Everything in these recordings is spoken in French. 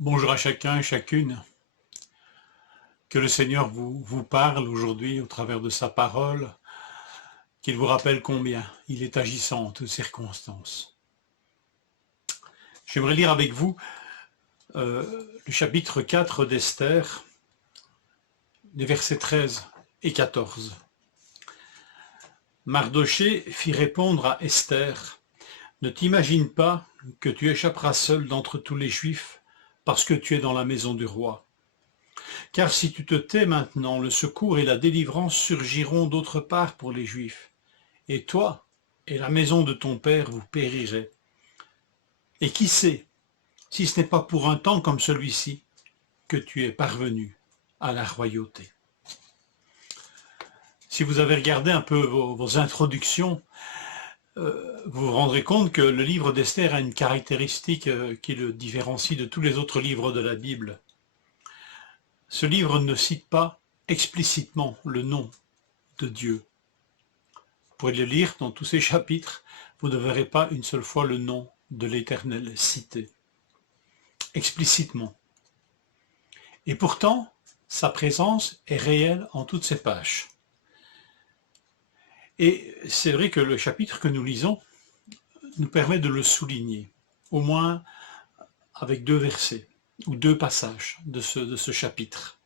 Bonjour à chacun et chacune. Que le Seigneur vous parle aujourd'hui au travers de sa parole, qu'il vous rappelle combien il est agissant en toutes circonstances. J'aimerais lire avec vous le chapitre 4 d'Esther, les versets 13 et 14. Mardochée fit répondre à Esther, « Ne t'imagine pas que tu échapperas seul d'entre tous les Juifs parce que tu es dans la maison du roi. Car si tu te tais maintenant, le secours et la délivrance surgiront d'autre part pour les Juifs, et toi et la maison de ton père vous périrez. Et qui sait, si ce n'est pas pour un temps comme celui-ci, que tu es parvenu à la royauté. » Si vous avez regardé un peu vos introductions, vous vous rendrez compte que le livre d'Esther a une caractéristique qui le différencie de tous les autres livres de la Bible. Ce livre ne cite pas explicitement le nom de Dieu. Vous pourrez le lire dans tous ces chapitres, vous ne verrez pas une seule fois le nom de l'Éternel cité, explicitement. Et pourtant, sa présence est réelle en toutes ces pages. Et c'est vrai que le chapitre que nous lisons nous permet de le souligner, au moins avec 2 versets, ou 2 passages de ce chapitre.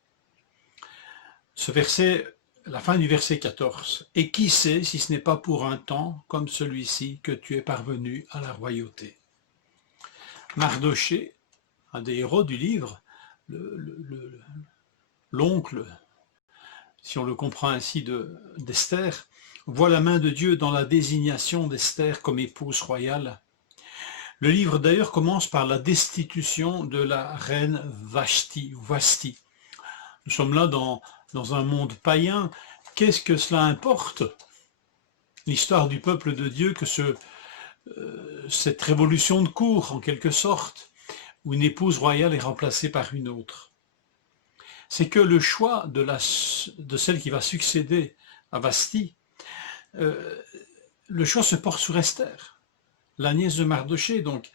Ce verset, la fin du verset 14, « Et qui sait si ce n'est pas pour un temps comme celui-ci que tu es parvenu à la royauté. » Mardochée, un des héros du livre, l'oncle, si on le comprend ainsi, d'Esther, voit la main de Dieu dans la désignation d'Esther comme épouse royale. Le livre d'ailleurs commence par la destitution de la reine Vashti. Nous sommes là dans un monde païen. Qu'est-ce que cela importe? L'histoire du peuple de Dieu, que cette révolution de cour, en quelque sorte, où une épouse royale est remplacée par une autre. C'est que le choix de celle qui va succéder à Vashti, le choix se porte sur Esther, la nièce de Mardochée, donc.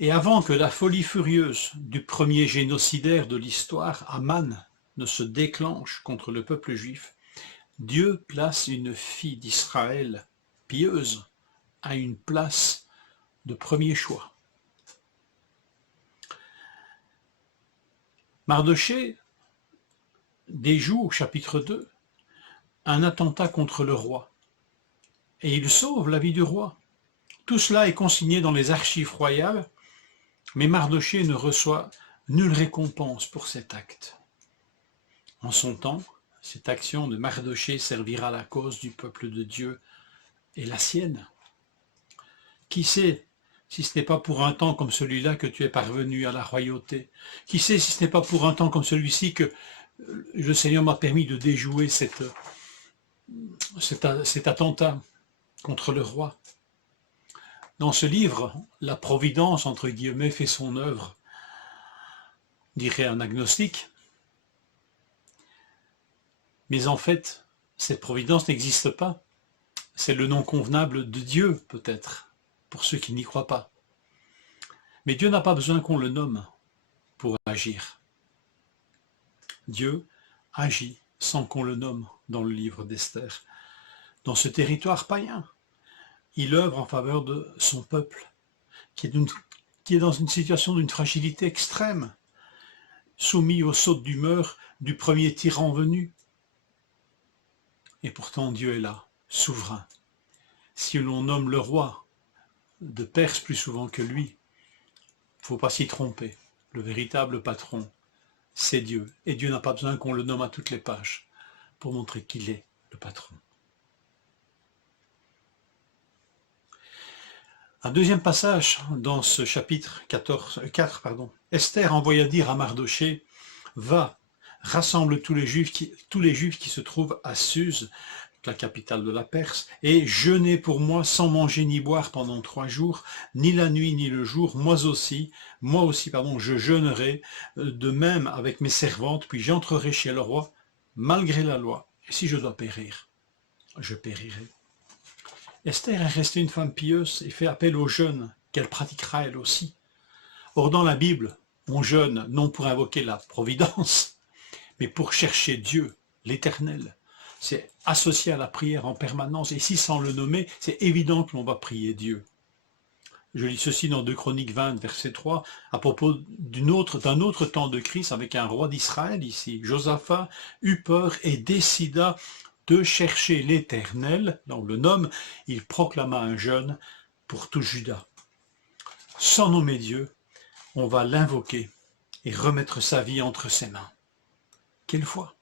Et avant que la folie furieuse du premier génocidaire de l'histoire, Aman, ne se déclenche contre le peuple juif, Dieu place une fille d'Israël pieuse à une place de premier choix. Mardochée déjoue, au chapitre 2, un attentat contre le roi. Et il sauve la vie du roi. Tout cela est consigné dans les archives royales, mais Mardochée ne reçoit nulle récompense pour cet acte. En son temps, cette action de Mardochée servira la cause du peuple de Dieu et la sienne. Qui sait si ce n'est pas pour un temps comme celui-là que tu es parvenu à la royauté? Qui sait si ce n'est pas pour un temps comme celui-ci que le Seigneur m'a permis de déjouer cet attentat contre le roi? Dans ce livre, la providence, entre guillemets, fait son œuvre, dirait un agnostique. Mais en fait, cette providence n'existe pas. C'est le nom convenable de Dieu, peut-être, pour ceux qui n'y croient pas. Mais Dieu n'a pas besoin qu'on le nomme pour agir. Dieu agit sans qu'on le nomme dans le livre d'Esther. Dans ce territoire païen, il œuvre en faveur de son peuple, qui est dans une situation d'une fragilité extrême, soumis aux sautes d'humeur du premier tyran venu. Et pourtant Dieu est là, souverain. Si l'on nomme le roi de Perse plus souvent que lui, il ne faut pas s'y tromper. Le véritable patron, c'est Dieu. Et Dieu n'a pas besoin qu'on le nomme à toutes les pages pour montrer qu'il est le patron. Un deuxième passage dans ce chapitre 4, Esther envoya dire à Mardochée, « Va, rassemble tous les Juifs qui se trouvent à Suse, la capitale de la Perse, et jeûnez pour moi sans manger ni boire pendant 3 jours, ni la nuit ni le jour, moi aussi, je jeûnerai, de même avec mes servantes, puis j'entrerai chez le roi, malgré la loi, et si je dois périr, je périrai. » Esther est restée une femme pieuse et fait appel au jeûne qu'elle pratiquera elle aussi. Or, dans la Bible, on jeûne non pour invoquer la providence, mais pour chercher Dieu, l'Éternel. C'est associé à la prière en permanence. Et si sans le nommer, c'est évident que l'on va prier Dieu. Je lis ceci dans 2 Chroniques 20, verset 3, à propos d'un autre temps de crise avec un roi d'Israël ici. Josaphat eut peur et décida de chercher l'Éternel. Là on le nomme, il proclama un jeûne pour tout Juda. Sans nommer Dieu, on va l'invoquer et remettre sa vie entre ses mains. Quelle foi!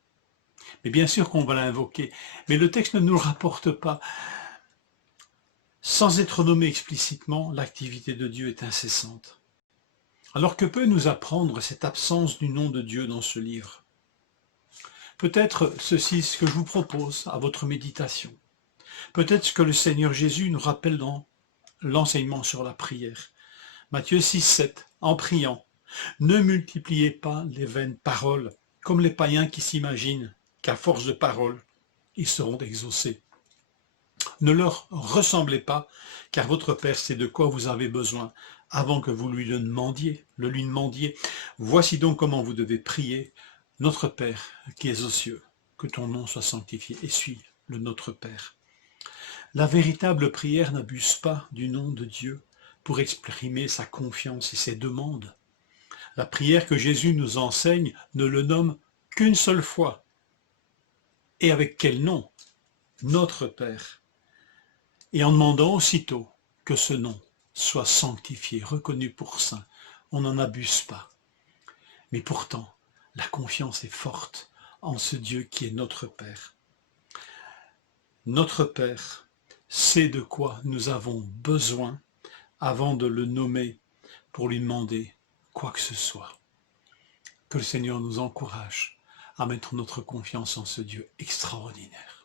Mais bien sûr qu'on va l'invoquer, mais le texte ne nous le rapporte pas. Sans être nommé explicitement, l'activité de Dieu est incessante. Alors que peut nous apprendre cette absence du nom de Dieu dans ce livre? Peut-être ceci ce que je vous propose à votre méditation. Peut-être ce que le Seigneur Jésus nous rappelle dans l'enseignement sur la prière. Matthieu 6, 7, en priant, ne multipliez pas les vaines paroles, comme les païens qui s'imaginent qu'à force de paroles, ils seront exaucés. Ne leur ressemblez pas, car votre Père sait de quoi vous avez besoin, avant que vous lui le demandiez. Voici donc comment vous devez prier. Notre Père qui es aux cieux, que ton nom soit sanctifié, et suis le Notre Père. La véritable prière n'abuse pas du nom de Dieu pour exprimer sa confiance et ses demandes. La prière que Jésus nous enseigne ne le nomme qu'une seule fois. Et avec quel nom? Notre Père. Et en demandant aussitôt que ce nom soit sanctifié, reconnu pour saint. On n'en abuse pas. Mais pourtant, la confiance est forte en ce Dieu qui est notre Père. Notre Père sait de quoi nous avons besoin avant de le nommer pour lui demander quoi que ce soit. Que le Seigneur nous encourage à mettre notre confiance en ce Dieu extraordinaire.